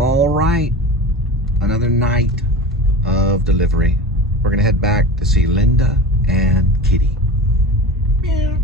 All right, another night of delivery. We're gonna head back to see Linda and Kitty. Meow.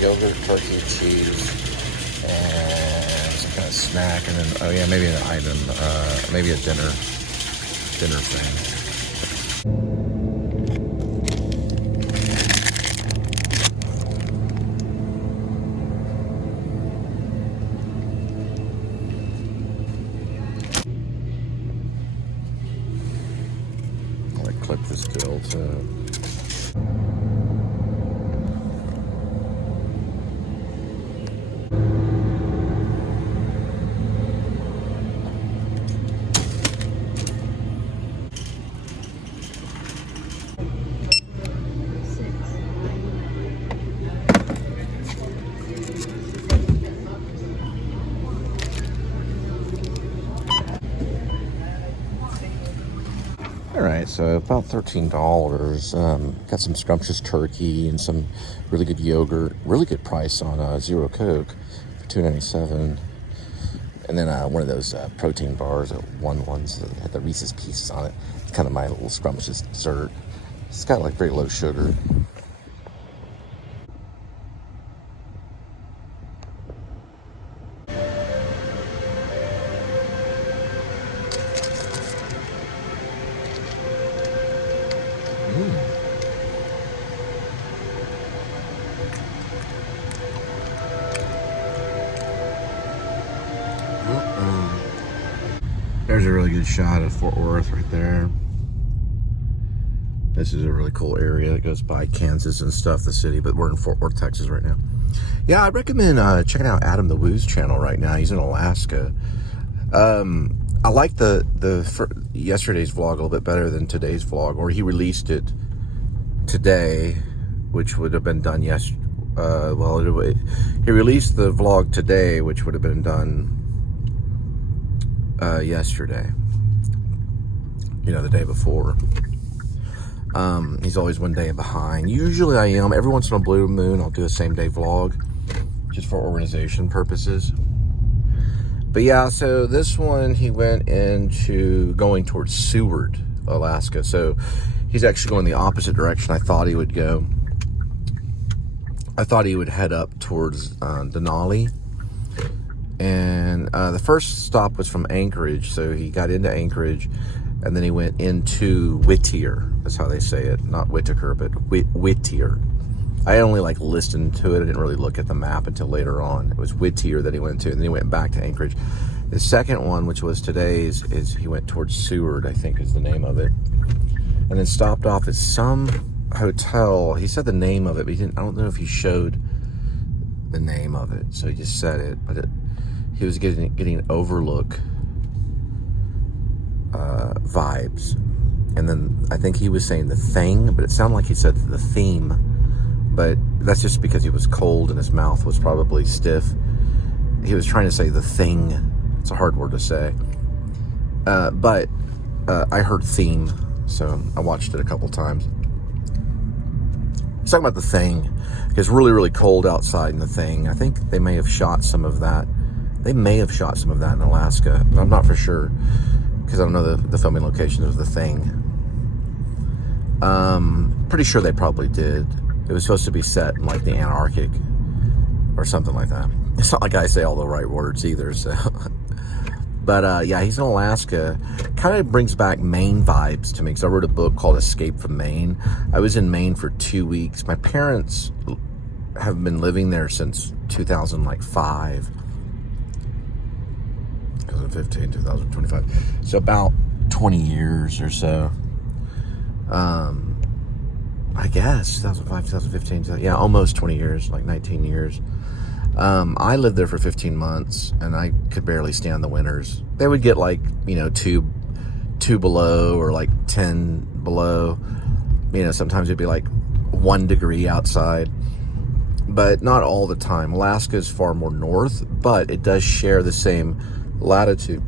Yogurt, turkey, cheese, and some kind of snack, and then, oh yeah, maybe an item, maybe a dinner thing. I'll like clip this deal too. All right, so about $13. Got some scrumptious turkey and some really good yogurt. Really good price on Zero Coke for $2.97. And then one of those protein bars, ones that had the Reese's Pieces on it. It's kind of my little scrumptious dessert. It's got like very low sugar. There's a really good shot of Fort Worth right there. This is a really cool area that goes by Kansas and stuff, the city, but we're in Fort Worth, Texas right now. Yeah, I recommend checking out A.D.W.C's channel right now. He's in Alaska. I like yesterday's vlog a little bit better than today's vlog, or he released it today, which would have been done he released the vlog today, which would have been done yesterday, the day before. He's always one day behind. Usually I am. Every once in a blue moon I'll do a same day vlog just for organization purposes. But yeah, so this one he went into going towards Seward, Alaska. So he's actually going the opposite direction I thought he would go. I thought he would head up towards Denali. And the first stop was from Anchorage, so he got into Anchorage, and then he went into Whittier. That's how they say it, not Whitaker, but Whittier. I only listened to it. I didn't really look at the map until later on. It was Whittier that he went to, and then he went back to Anchorage. The second one, which was today's, is he went towards Seward, I think is the name of it, and then stopped off at some hotel. He said the name of it, but I don't know if he showed the name of it, so he just said it, but he was getting overlook vibes. And then I think he was saying the thing, but it sounded like he said the theme. But that's just because he was cold and his mouth was probably stiff. He was trying to say the thing. It's a hard word to say. But I heard theme, so I watched it a couple times. He's talking about the thing. It's really, really cold outside in the thing. I think they may have shot some of that. They may have shot some of that in Alaska, but I'm not for sure because I don't know the filming location of the thing. Pretty sure they probably did. It was supposed to be set in like the Antarctic or something like that. It's not like I say all the right words either, so. But yeah, he's in Alaska. Kind of brings back Maine vibes to me, because I wrote a book called Escape from Maine. I was in Maine for 2 weeks. My parents have been living there since 2005. 2015, 2025. So about 20 years or so. I guess 2005, 2015, yeah, almost 20 years, like 19 years. I lived there for 15 months, and I could barely stand the winters. They would get like, you know, two below or like 10 below. You know, sometimes it'd be like 1 degree outside, but not all the time. Alaska is far more north, but it does share the same latitude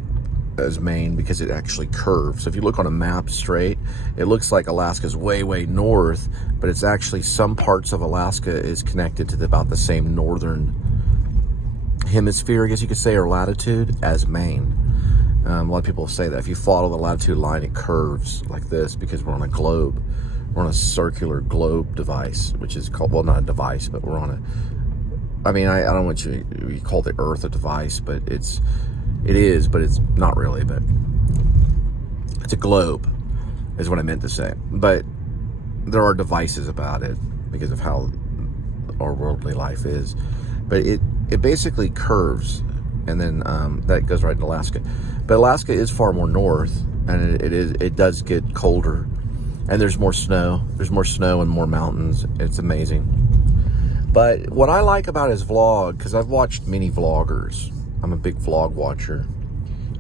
as Maine, because it actually curves. So if you look on a map straight, it looks like Alaska's way, way north, but it's actually, some parts of Alaska is connected to about the same northern hemisphere, I guess you could say, or latitude as Maine. A lot of people say that if you follow the latitude line, it curves like this, because we're on a globe. We're on a circular globe device, which is called, well, not a device, but we're on a, I mean, I don't want you call the Earth a device, but it is, but it's not really, but it's a globe is what I meant to say. But there are devices about it because of how our worldly life is. But it basically curves, and then that goes right in Alaska. But Alaska is far more north, and it does get colder, and there's more snow. There's more snow and more mountains. It's amazing. But what I like about his vlog, because I've watched many vloggers, I'm a big vlog watcher.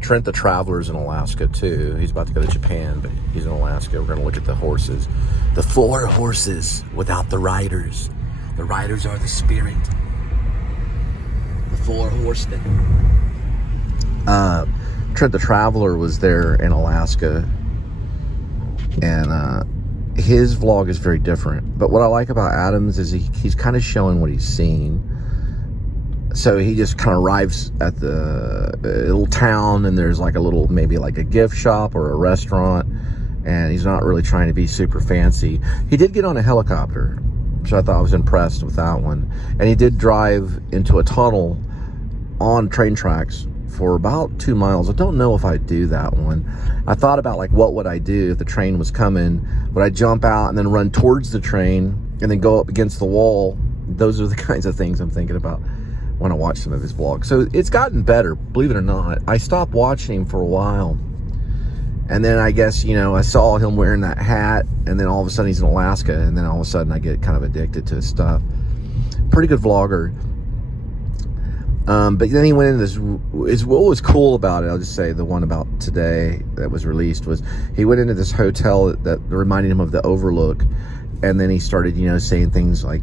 Trent the Traveler's in Alaska too. He's about to go to Japan, but he's in Alaska. We're going to look at the horses. The 4 horses without the riders. The riders are the spirit. The 4 horsemen. Trent the Traveler was there in Alaska, and his vlog is very different. But what I like about Adams is he's kind of showing what he's seen. So he just kind of arrives at the little town, and there's like a little, maybe like a gift shop or a restaurant, and he's not really trying to be super fancy. He did get on a helicopter, which I thought I was impressed with that one. And he did drive into a tunnel on train tracks for about 2 miles. I don't know if I'd do that one. I thought about like, what would I do if the train was coming? Would I jump out and then run towards the train and then go up against the wall? Those are the kinds of things I'm thinking about when I watch some of his vlogs. So it's gotten better, believe it or not. I stopped watching him for a while, and then I guess, you know, I saw him wearing that hat, and then all of a sudden he's in Alaska, and then all of a sudden I get kind of addicted to his stuff. Pretty good vlogger. But then he went into this, what was cool about it, I'll just say the one about today that was released, was he went into this hotel that reminded him of the Overlook, and then he started, you know, saying things like,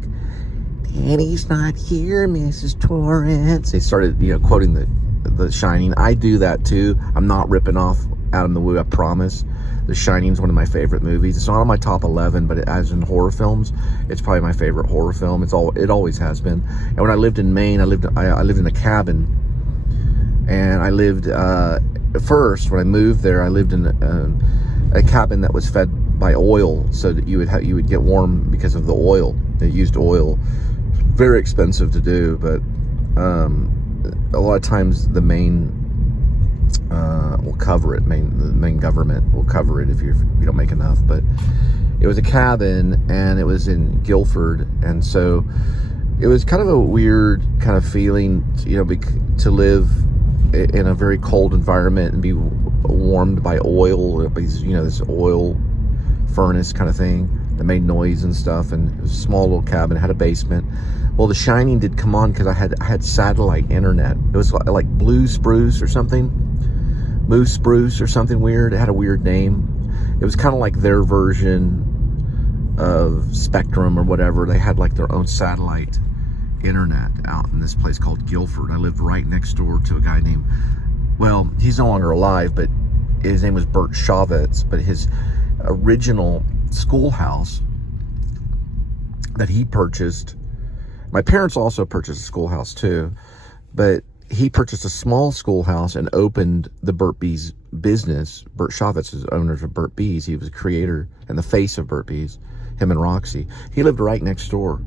"Danny's not here, Mrs. Torrance." They started, you know, quoting the Shining. I do that too. I'm not ripping off Adam the Woo, I promise. The Shining is one of my favorite movies. It's not on my top 11, but as in horror films, it's probably my favorite horror film. It always has been. And when I lived in Maine, I lived in a cabin, and I lived first when I moved there. I lived in a cabin that was fed by oil, so that you would get warm because of the oil. They used oil. Very expensive to do, but a lot of times the Maine will cover it. The Maine government will cover it if you don't make enough. But it was a cabin, and it was in Guilford, and so it was kind of a weird kind of feeling, you know, to live in a very cold environment and be warmed by oil, you know, this oil furnace kind of thing that made noise and stuff. And it was a small little cabin, had a basement. Well, The Shining did come on because I had satellite internet. It was like Blue Spruce or something, Moose Spruce or something weird. It had a weird name. It was kind of like their version of Spectrum or whatever. They had like their own satellite internet out in this place called Guilford. I lived right next door to a guy named, well, he's no longer alive, but his name was Bert Cassavetes. But his original schoolhouse that he purchased, my parents also purchased a schoolhouse too, but he purchased a small schoolhouse and opened the Burt Bees business. Bert Cassavetes is owner of Burt Bees. He was a creator and the face of Burt Bees. him and Roxy. He lived right next door.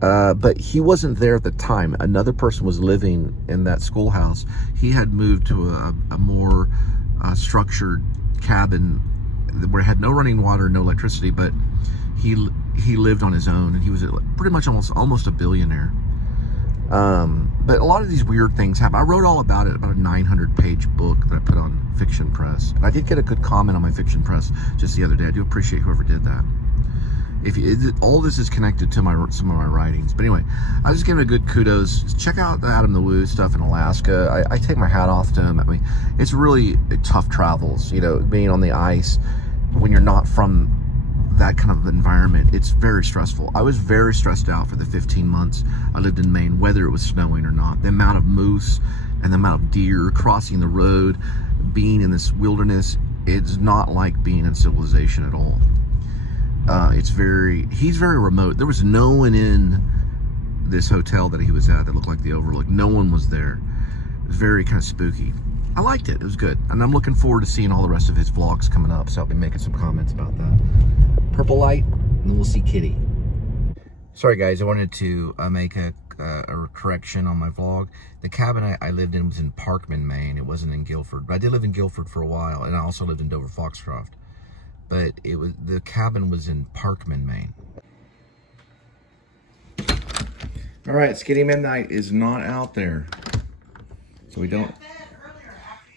But he wasn't there at the time. Another person was living in that schoolhouse. He had moved to a more structured cabin where it had no running water, no electricity, but he lived on his own, and he was pretty much almost a billionaire. But a lot of these weird things happen. I wrote all about it, about a 900-page book that I put on Fiction Press. And I did get a good comment on my Fiction Press just the other day. I do appreciate whoever did that. All this is connected to some of my writings. But anyway, I was just giving a good kudos. Check out the A.D.W.C stuff in Alaska. I take my hat off to him. I mean, it's really tough travels, you know, being on the ice when you're not from that kind of environment. It's very stressful. I was very stressed out for the 15 months I lived in Maine, whether it was snowing or not. The amount of moose and the amount of deer crossing the road, being in this wilderness, it's not like being in civilization at all. He's very remote. There was no one in this hotel that he was at that looked like the Overlook. No one was there. It was very kind of spooky. I liked it. It was good. And I'm looking forward to seeing all the rest of his vlogs coming up, so I'll be making some comments about that. Purple light, and then we'll see Kitty. Sorry guys, I wanted to make a correction on my vlog. The cabin I lived in was in Parkman, Maine. It wasn't in Guilford. But I did live in Guilford for a while, and I also lived in Dover Foxcroft. But the cabin was in Parkman, Maine. All right, Skitty Midnight is not out there. So we don't...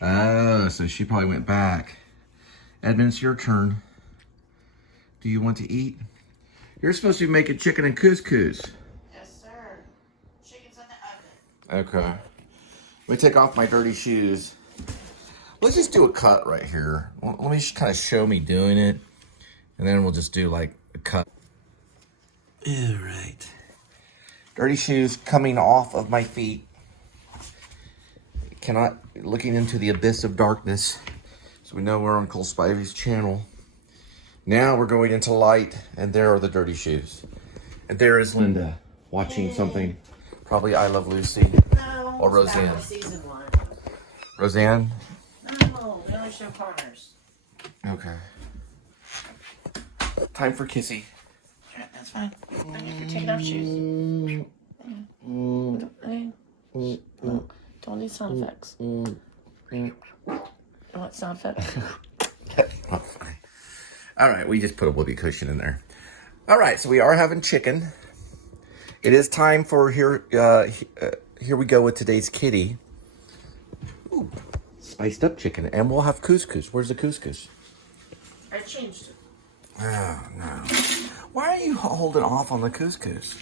Oh, so she probably went back. Edmund, it's your turn. Do you want to eat? You're supposed to be making chicken and couscous. Yes, sir. Chicken's in the oven. Okay. Let me take off my dirty shoes. Let's just do a cut right here. Let me just kind of show me doing it. And then we'll just do like a cut. All right. Dirty shoes coming off of my feet. Looking into the abyss of darkness. So we know we're on Cole Spivey's channel. Now we're going into light, and there are the dirty shoes. And there is Linda watching something. Probably I Love Lucy. No, or Roseanne. Season 1. Roseanne? No, we only show Connors. Okay. Time for kissy. Yeah, that's fine. Thank you for taking off shoes. Don't need sound effects. You want sound effects? Oh, fine. All right, we just put a whoopee cushion in there. All right, so we are having chicken. It is time for here we go with today's kitty. Ooh, spiced up chicken, and we'll have couscous. Where's the couscous? I changed it. Oh, no. Why are you holding off on the couscous?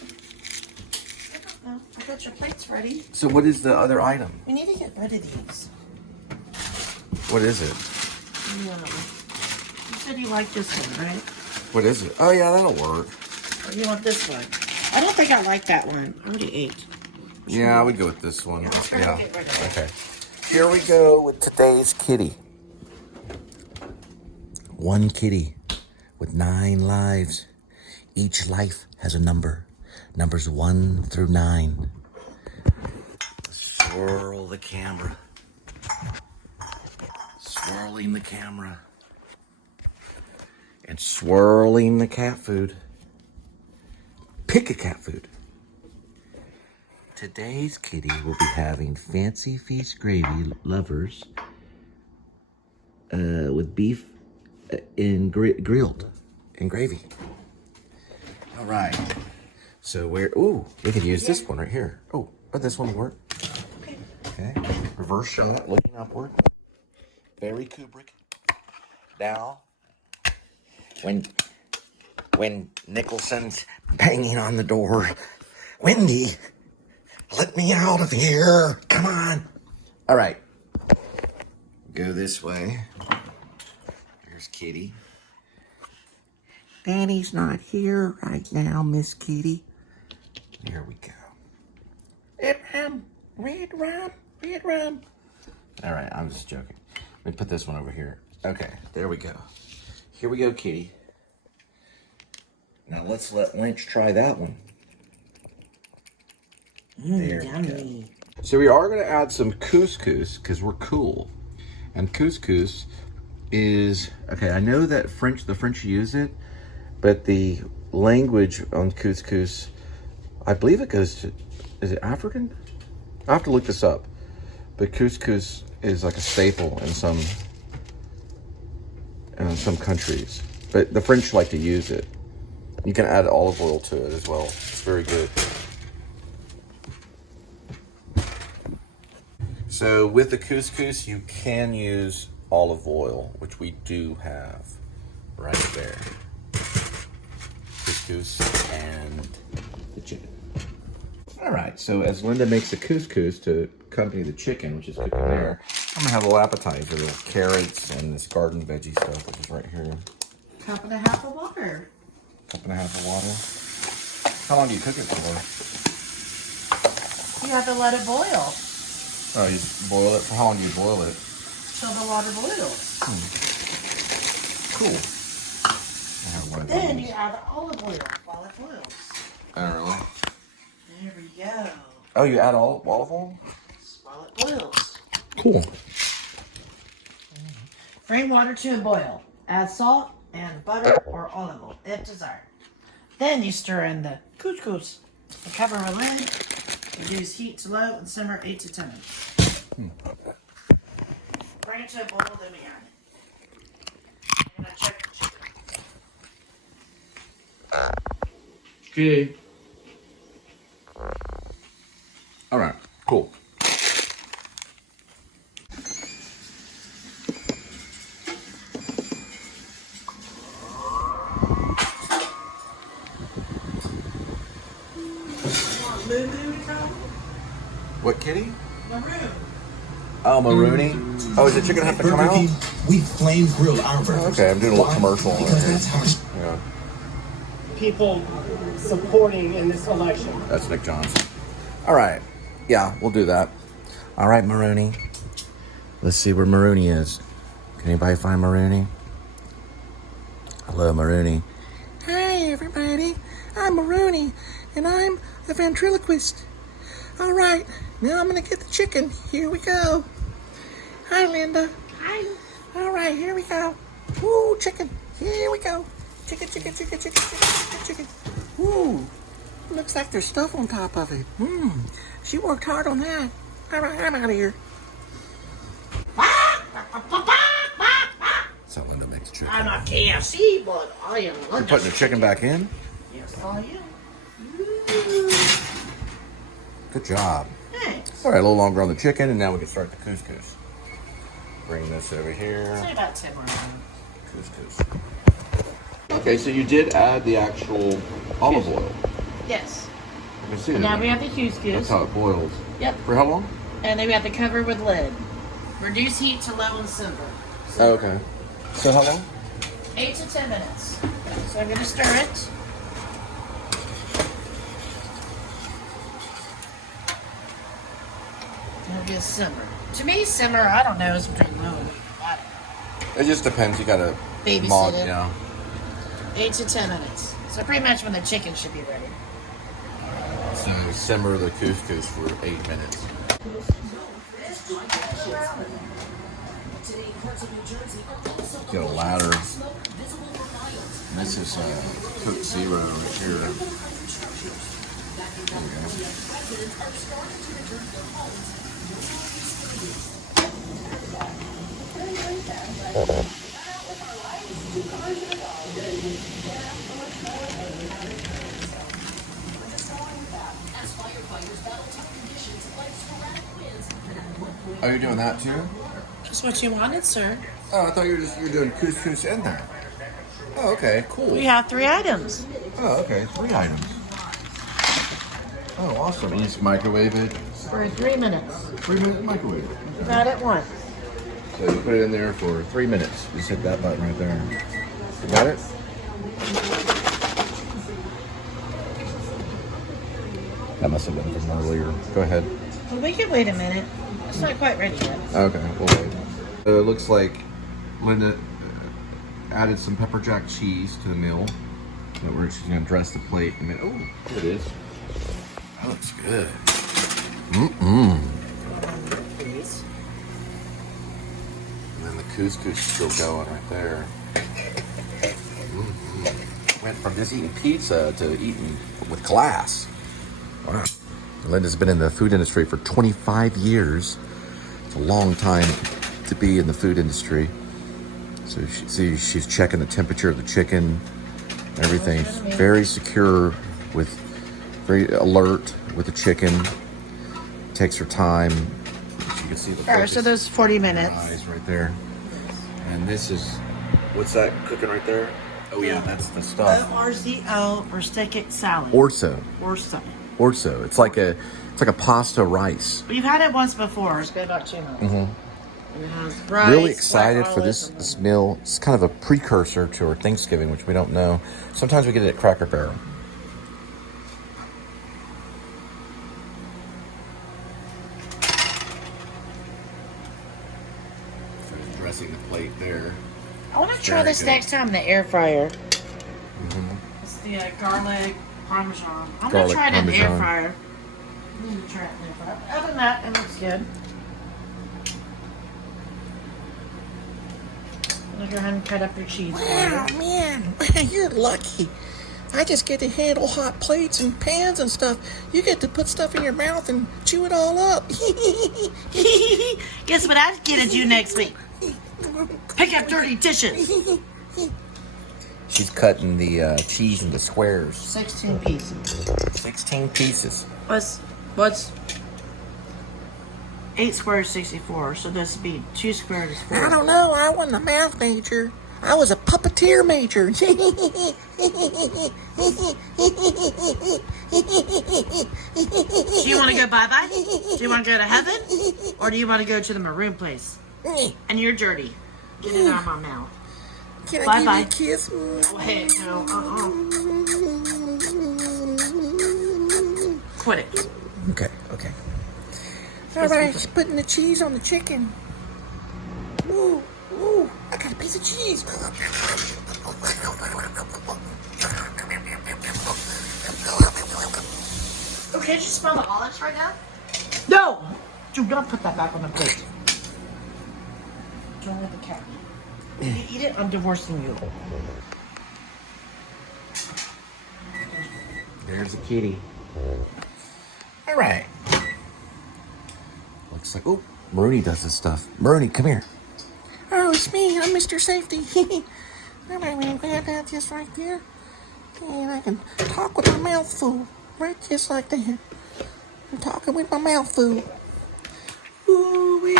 I don't know. I got your plates ready. So what is the other item? We need to get rid of these. What is it? No. You said you like this one, right? What is it? Oh, yeah, that'll work. Or you want this one? I don't think I like that one. I already ate. Yeah, I would go with this one. Yeah. Get rid of it. Okay. Here we go with today's kitty. One kitty with 9 lives. Each life has a number. Numbers 1 through 9. Swirl the camera. Swirling the camera. And swirling the cat food. Pick a cat food. Today's kitty will be having Fancy Feast Gravy Lovers with beef grilled in gravy. All right. So we could use this one right here. Oh, this one will work. Okay. Reverse shot, looking upward. Very Kubrick. Now, when Nicholson's banging on the door, Wendy, let me out of here. Come on. All right. Go this way. Here's Kitty. Daddy's not here right now, Miss Kitty. Here we go. Red rum. All right, I'm just joking. Let me put this one over here. Okay, there we go. Here we go, Kitty. Now let's let Lynch try that one. There we go. So we are going to add some couscous because we're cool. And couscous is, okay, I know that the French use it. But the language on couscous, I believe it goes to, is it African? I have to look this up. But couscous is like a staple in some countries. But the French like to use it. You can add olive oil to it as well. It's very good. So with the couscous, you can use olive oil, which we do have right there. Couscous and the chicken. All right, so as Linda makes the couscous to accompany the chicken, which is cooking there, I'm gonna have a little appetizer, little carrots and this garden veggie stuff, which is right here. Cup and a half of water. Cup and a half of water. How long do you cook it for? You have to let it boil. Oh, you just boil it? For how long do you boil it? Till the water boils. Cool. I have one of Then these. you add the olive oil while it boils. Oh, really? There we go. Oh, you add olive oil? While it boils. Cool. Bring water to a boil. Add salt and butter or olive oil if desired. Then you stir in the couscous and cover a lid. Reduce heat to low and simmer 8 to 10 minutes. Bring it to a boil, then we add it. I'm gonna check the chicken. Okay. All right, cool. What, kitty? Maroon. Oh, Marooney? Oh, does the chicken have to come out? We flame grilled our burgers. Okay, I'm doing a little commercial. Because that's how Yeah, people supporting in this election. that's Nick Johnson. All right, yeah, we'll do that. All right, Marooney. Let's see where Marooney is. Can anybody find Marooney? Hello, Marooney. Hi, everybody. I'm Marooney, and I'm a ventriloquist. All right, now I'm gonna get the chicken. Here we go. Hi, Linda. Hi. All right, here we go. Woo, chicken. Here we go. Chicken, chicken, chicken, chicken, chicken, chicken, chicken. Woo. Looks like there's stuff on top of it. She worked hard on that. All right, I'm out of here. That's how Linda makes chicken. I'm not KFC, but I am You're Linda. putting the chicken back in? Yes, I am. Good job. Thanks. All right, a little longer on the chicken, and now we can start the couscous. Bring this over here. Say about 10 more minutes. Couscous. Okay, so you did add the actual olive oil. Yes. I can see And it. now we have the That's couscous. how it boils. Yep. For how long? And then we have to cover with lid. Reduce heat to low and simmer. Oh, okay. So how long? 8 to 10 minutes. So I'm going to stir it. It'll be a simmer. To me, simmer, I don't know, is between low and I don't know. It just depends. You gotta Babysit it. Yeah. 8 to 10 minutes. So pretty much when the chicken should be ready. So simmer the couscous for 8 minutes. Get a ladder. This is Tuxedo right here. There we go. Oh, you're doing that too? That's what you wanted, sir. Oh, I thought you were doing couscous in there. Oh, okay, cool. We have 3 items. Oh, okay, 3 items. Oh, awesome. And you just microwave it. For 3 minutes. 3-minute microwave. You got it once. So you put it in there for 3 minutes. Just hit that button right there. You got it? That must have been from earlier. Go ahead. Well, we can wait a minute. It's not quite ready yet. Okay, we'll wait. So it looks like Linda added some pepper jack cheese to the meal. So she's gonna dress the plate. And then, oh, here it is. That looks good. Please. And then the couscous is still going right there. Went from just eating pizza to eating with class. Wow. Linda's been in the food industry for 25 years. It's a long time to be in the food industry. So she's checking the temperature of the chicken. Everything's very secure, with very alert with the chicken. Takes her time. You can see the All right, so those 40 minutes. Eyes right there. And this is, what's that cooking right there? Oh yeah, that's the stuff. ORZO, or steak salad. Orzo. Orzo. Orzo. It's like a pasta rice. We've had it once before. It's been about 2 months. Mm-hmm. It has rice, Really excited for olives, this and this meal. It's kind of a precursor to our Thanksgiving, which we don't know. Sometimes we get it at Cracker Barrel. Dressing the plate there. I want to try this next time in the air fryer. Mm-hmm. It's the garlic parmesan. I'm going Garlic to try it in the air parmesan. fryer. I'm going to try it in the air fryer. Other than that, it looks good. Look, go ahead and cut up your cheese. Wow, man, you're lucky. I just get to handle hot plates and pans and stuff. You get to put stuff in your mouth and chew it all up. Guess what I get to do next week? Pick up dirty dishes. She's cutting the cheese into squares. 16 pieces. 16 pieces. What's 8 squares, 64. So this would be 2 squares is 4. I don't know. I wasn't a math major. I was a puppeteer major. Do you want to go bye-bye? Do you want to go to heaven? Or do you want to go to the maroon place? And you're dirty. Get it out of my mouth. Can I Bye-bye. give you a kiss? Oh, heck no. Quit it. Okay. All right, just putting the cheese on the chicken. Ooh, I got a piece of cheese. Oh, can't you smell the olives right now? No! Do not put that back on the plate. Don't let the cat eat. If you eat it, I'm divorcing you. There's a kitty. All right. Looks like, oh, Maroney does this stuff. Maroney, come here. Oh, it's me. I'm Mr. Safety. I'm going to grab that just right there. And I can talk with my mouth full. Right, just like that. I'm talking with my mouth full. Ooh-wee.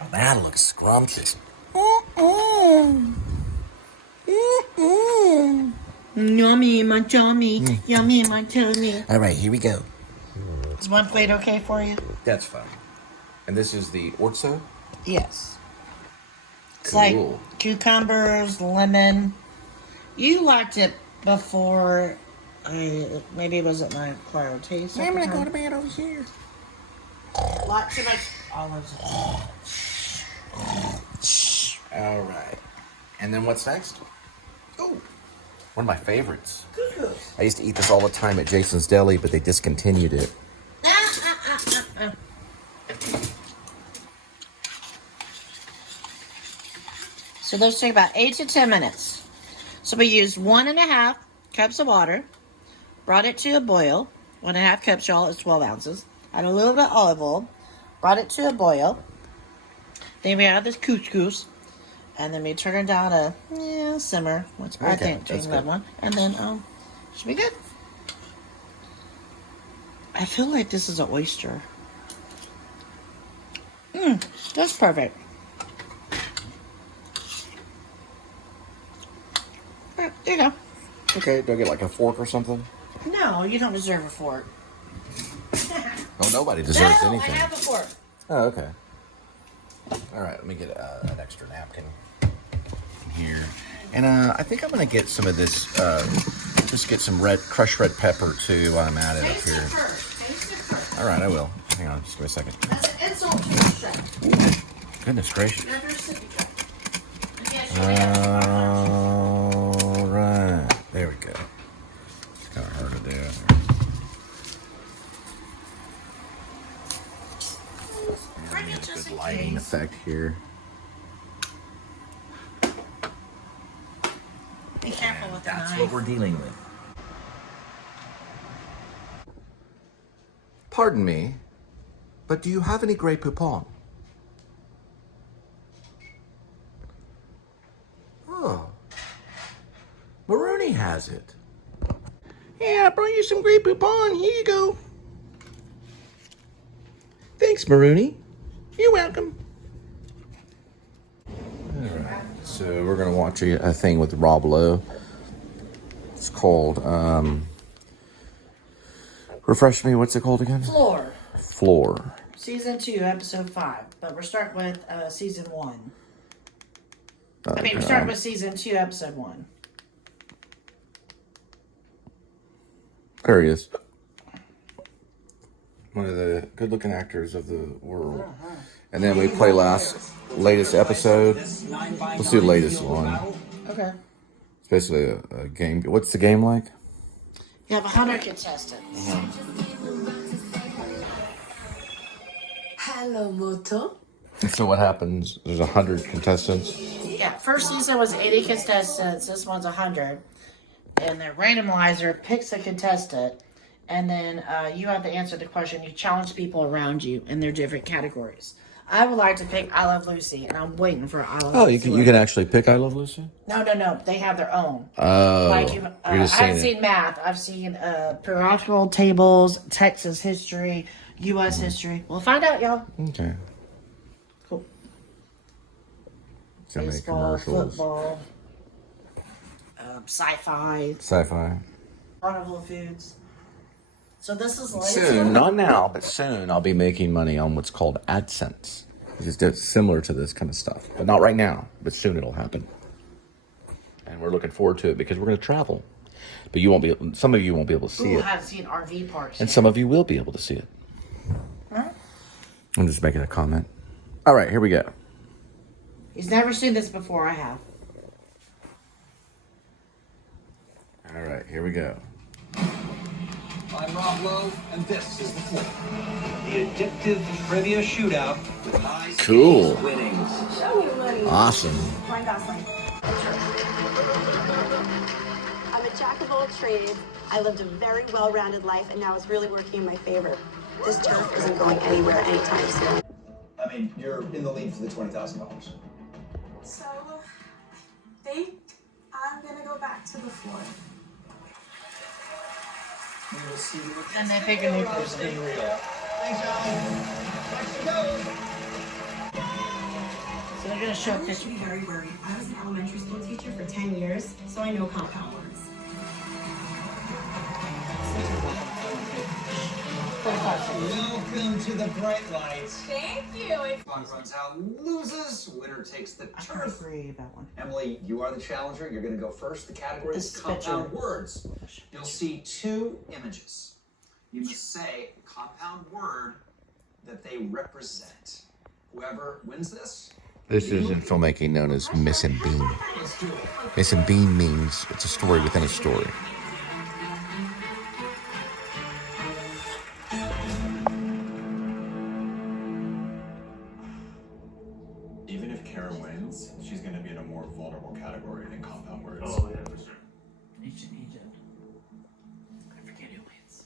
Oh, that looks scrumptious. Yummy, my tummy. Yummy, my tummy. All right, here we go. Is one plate okay for you? That's fine. And this is the Orzo? Yes. It's Cool. like cucumbers, lemon. You liked it before. Maybe it wasn't my acquired taste. I'm going to go to bed over here. Lot too much olives. All right. And then what's next? Oh, one of my favorites. Couscous. I used to eat this all the time at Jason's Deli, but they discontinued it. So those take about 8 to 10 minutes. So we used 1.5 cups of water, brought it to a boil. 1.5 cups, y'all, is 12 ounces. Add a little bit of olive oil, brought it to a boil. Then we add this couscous, and then we turn it down to simmer, which I Okay, think that's takes that good. one, and then should be good. I feel like this is an oyster. That's perfect. There you go. Okay, do I get like a fork or something? No, you don't deserve a fork. Oh, nobody deserves No, anything. I have a fork. Oh, okay. All right, let me get an extra napkin here. And I think I'm going to get some of this, just get some crushed red pepper too while I'm at it up Taste it here. first. Taste it first. All right, I will. Hang on, just give me a second. That's an insult to your chef. Goodness gracious. Never sit together. Again, should we have All right, there we go. It's kind of hard to do. bring it just Good in lighting case. effect here. Be careful with the knife. That's what we're dealing with. Pardon me, but do you have any Grey Poupon? Oh. Maroney has it. Yeah, I brought you some Grey Poupon. Here you go. Thanks, Maroney. You're welcome. Alright, so we're gonna watch a thing with Rob Lowe. It's called, refresh me, what's it called again? Floor. Floor. Season 2, episode 5. But we're starting with season 1. We're starting with season 2, episode 1. There he is. One of the good-looking actors of the world. And then we play latest episode. Let's do the latest one. Okay. It's basically a game. What's the game like? You have 100 contestants. Hello, Moto. So what happens? There's 100 contestants. Yeah, first season was 80 contestants. This one's 100. And the randomizer picks a contestant. And then you have to answer the question. You challenge people around you in their different categories. I would like to pick I Love Lucy, and I'm waiting for I Love Lucy. Oh, you can actually pick I Love Lucy? No. They have their own. Oh, Like I haven't seen math. I've seen periodical tables, Texas history, U.S. history. We'll find out, y'all. Okay. Cool. It's gonna make Baseball, commercials. football, sci-fi, carnival foods. So this is Soon, not now, but soon, I'll be making money on what's called AdSense. It's just similar to this kind of stuff, but not right now. But soon it'll happen, and we're looking forward to it because we're going to travel. But you won't be. Some of you won't be able to see it. I haven't seen RV parks And yet. some of you will be able to see it. Huh? I'm just making a comment. All right, here we go. He's never seen this before. I have. All right, here we go. I'm Rob Lowe, and this is The Floor. The addictive trivia shootout with high Cool. winnings. Show me money. Awesome. Ryan Gosling. I'm a jack of all trades. I lived a very well-rounded life, and now it's really working in my favor. This turf isn't going anywhere anytime soon. I mean, you're in the lead for the $20,000. So, I think I'm gonna go back to the floor. We will see you And they pick a new person. in real. Thanks, Alan. So they're gonna show I this. should be very worried. I was an elementary school teacher for 10 years, so I know compound words. Welcome to the bright lights. Thank you. Clock runs out, loses. Winner takes the I can't turf. agree that one. Emily, you are the challenger. You're going to go first. The category This is compound picture. words. You'll see two images. You must say a compound word that they represent. Whoever wins this. This is in filmmaking known as Missing Bean. Let's do it. Missing Bean means it's a story within a story. Even if Kara wins, she's going to be in a more vulnerable category than compound words. Oh, yeah, for sure. Ancient Egypt. I forget who wins.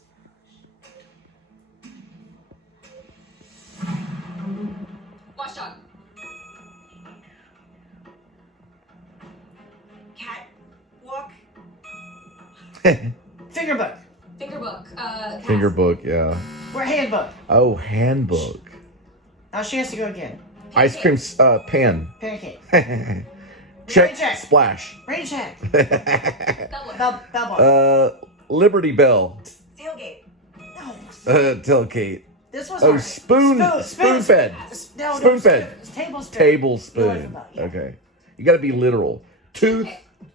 Watch dog. Cat, walk. Finger book. Finger book. Finger book, yeah. Or handbook. Oh, handbook. Now she has to go again. Ice cream pan. Pancake. Check, check. splash. Rain check. Bell. Bell. Liberty Bell. Tailgate. No. Tailgate. This was Oh, hard. spoon fed. No, Spoon fed. Tablespoon. Tablespoon. Yeah. Okay. You gotta be literal. Tooth,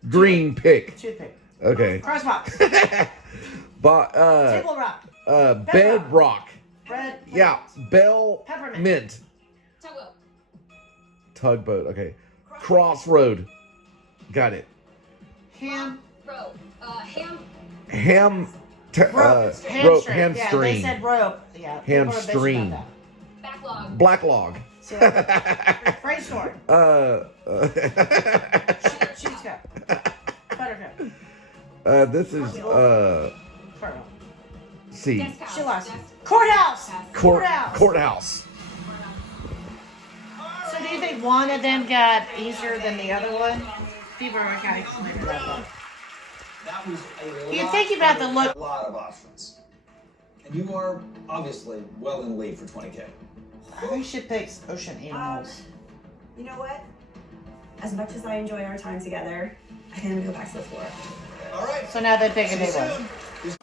green pick. Toothpick. Okay. Crossbox. Table rock. Bed rock. Bread. Yeah. Bell Peppermint. mint. Tugboat. Tugboat. Okay. Crossroad. Got it. Ham. Rope. Ham. Ham. Rope. Rope. Yeah, they Hamstring. said rope. Yeah. people are bitching Hamstring. about Backlog. Black log. that. So, brainstorm. Cheese cup. Buttercup. This is Pearl. C. She lost. Courthouse. Courthouse. So do you think one of them got easier than the other one? People are kind of complaining about that. That was a You think about the look. a lot of options. And you are obviously well in the lead for 20K. We should pick ocean animals. You know what? As much as I enjoy our time together, I think I'm gonna go back to the floor. All right. So now they pick a new See you one. soon.